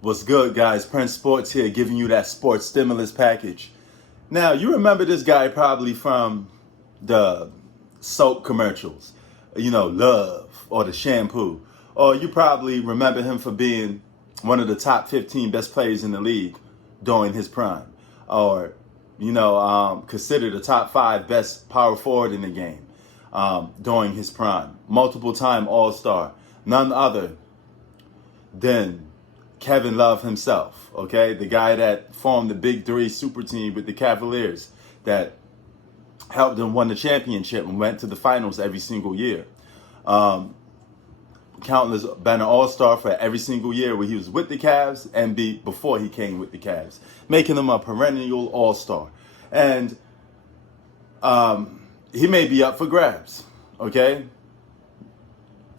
What's good, guys? Prince Sports here, giving you that sports stimulus package. Now, you remember this guy probably from the soap commercials, Love or the shampoo. Or you probably remember him for being one of the top 15 best players in the league during his prime. Or, considered the top 5 best power forward in the game during his prime. Multiple time All Star. None other than Kevin Love himself, okay? The guy that formed the Big Three super team with the Cavaliers that helped them win the championship and went to the finals every single year. Countless, been an all-star for every single year where he was with the Cavs and before he came with the Cavs, making him a perennial all-star. And he may be up for grabs, okay?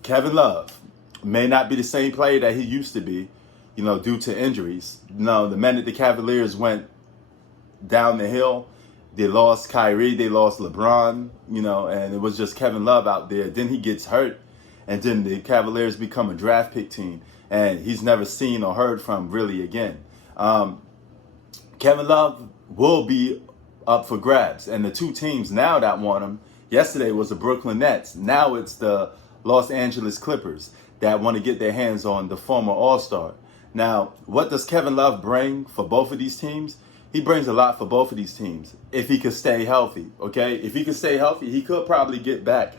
Kevin Love may not be the same player that he used to be, due to injuries. The minute the Cavaliers went down the hill, they lost Kyrie, they lost LeBron, and it was just Kevin Love out there. Then he gets hurt, and then the Cavaliers become a draft pick team, and he's never seen or heard from really again. Kevin Love will be up for grabs, and the two teams now that want him, yesterday was the Brooklyn Nets. Now it's the Los Angeles Clippers that want to get their hands on the former All-Star. Now, what does Kevin Love bring for both of these teams? He brings a lot for both of these teams if he could stay healthy, okay? If he could stay healthy, he could probably get back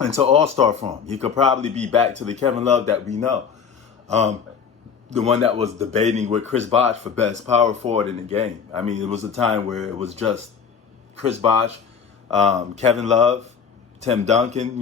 into All-Star form. He could probably be back to the Kevin Love that we know. The one that was debating with Chris Bosh for best power forward in the game. I mean, it was a time where it was just Chris Bosh, Kevin Love, Tim Duncan,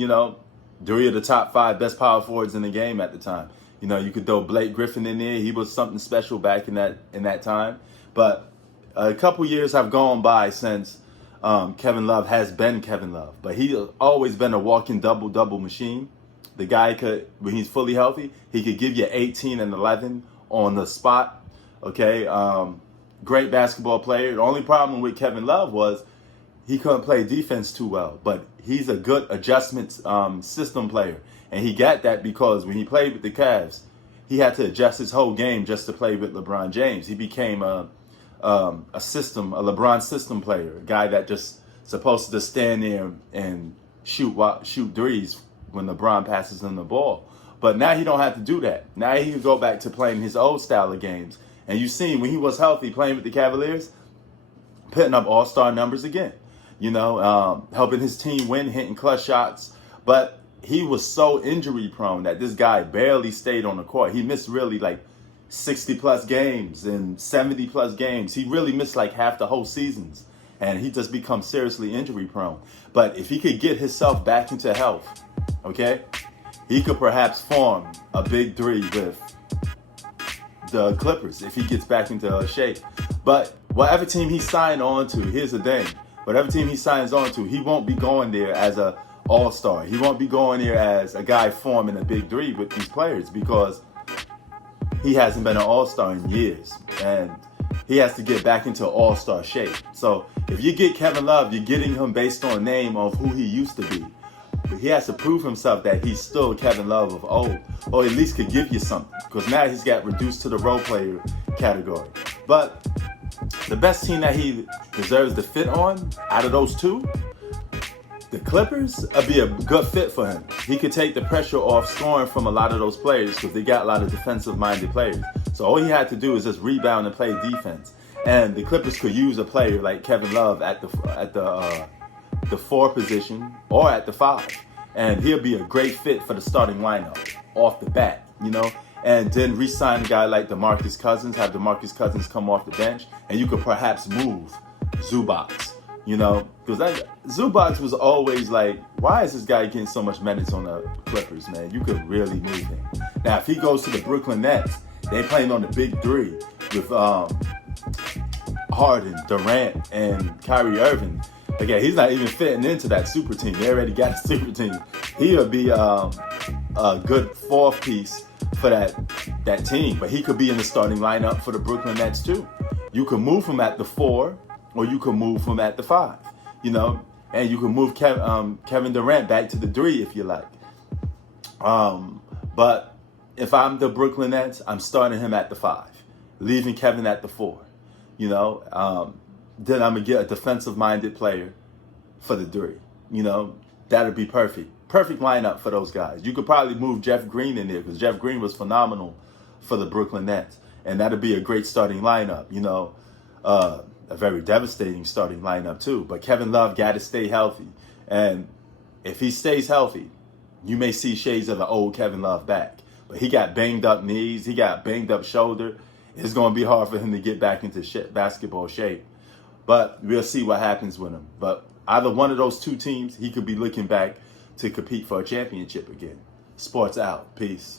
three of the top 5 best power forwards in the game at the time. You could throw Blake Griffin in there. He was something special back in that time. But a couple years have gone by since Kevin Love has been Kevin Love. But he's always been a walking double-double machine. The guy could, when he's fully healthy, he could give you 18 and 11 on the spot. Okay, great basketball player. The only problem with Kevin Love was he couldn't play defense too well. But he's a good adjustment system player. And he got that because when he played with the Cavs, he had to adjust his whole game just to play with LeBron James. He became a LeBron system player, a guy that just supposed to stand there and shoot threes when LeBron passes him the ball. But now he don't have to do that. Now he can go back to playing his old style of games. And you've seen when he was healthy playing with the Cavaliers, putting up all-star numbers again. Helping his team win, hitting clutch shots. But he was so injury prone that this guy barely stayed on the court. He missed really like 60 plus games and 70 plus games. He really missed like half the whole seasons, and he just becomes seriously injury prone. But if he could get himself back into health, okay, he could perhaps form a big three with the Clippers if he gets back into shape. But whatever team he signed on to, here's the thing, whatever team he signs on to, he won't be going there as a all-star. He won't be going there as a guy forming a big three with these players because he hasn't been an all-star in years, and he has to get back into all-star shape. So if you get Kevin Love, you're getting him based on name of who he used to be. But he has to prove himself that he's still Kevin Love of old, or at least could give you something, because now he's got reduced to the role player category. But the best team that he deserves to fit on out of those two, the Clippers would be a good fit for him. He could take the pressure off scoring from a lot of those players because they got a lot of defensive-minded players. So all he had to do is just rebound and play defense. And the Clippers could use a player like Kevin Love at the 4 position or at the 5. And he'll be a great fit for the starting lineup off the bat, And then re-sign a guy like DeMarcus Cousins, have DeMarcus Cousins come off the bench, and you could perhaps move Zubac. Because Zubac was always like, why is this guy getting so much minutes on the Clippers, man? You could really move him. Now, if he goes to the Brooklyn Nets, they playing on the big three with Harden, Durant, and Kyrie Irving. Again, he's not even fitting into that super team. They already got a super team. He'll be a good 4th piece for that team, but he could be in the starting lineup for the Brooklyn Nets too. You can move him at the 4, or you can move him at the 5, and you can move Kevin Durant back to the 3 if you like. But if I'm the Brooklyn Nets, I'm starting him at the 5, leaving Kevin at the 4. You know, then I'm gonna get a defensive-minded player for the 3. You know, that'd be perfect. Perfect lineup for those guys. You could probably move Jeff Green in there because Jeff Green was phenomenal for the Brooklyn Nets, and that'd be a great starting lineup. You know, a very devastating starting lineup too. But Kevin Love got to stay healthy, and if he stays healthy, you may see shades of the old Kevin Love back. But he got banged up knees, he got banged up shoulder. It's going to be hard for him to get back into basketball shape. But we'll see what happens with him. But either one of those 2 teams, he could be looking back to compete for a championship again. Sports out. Peace.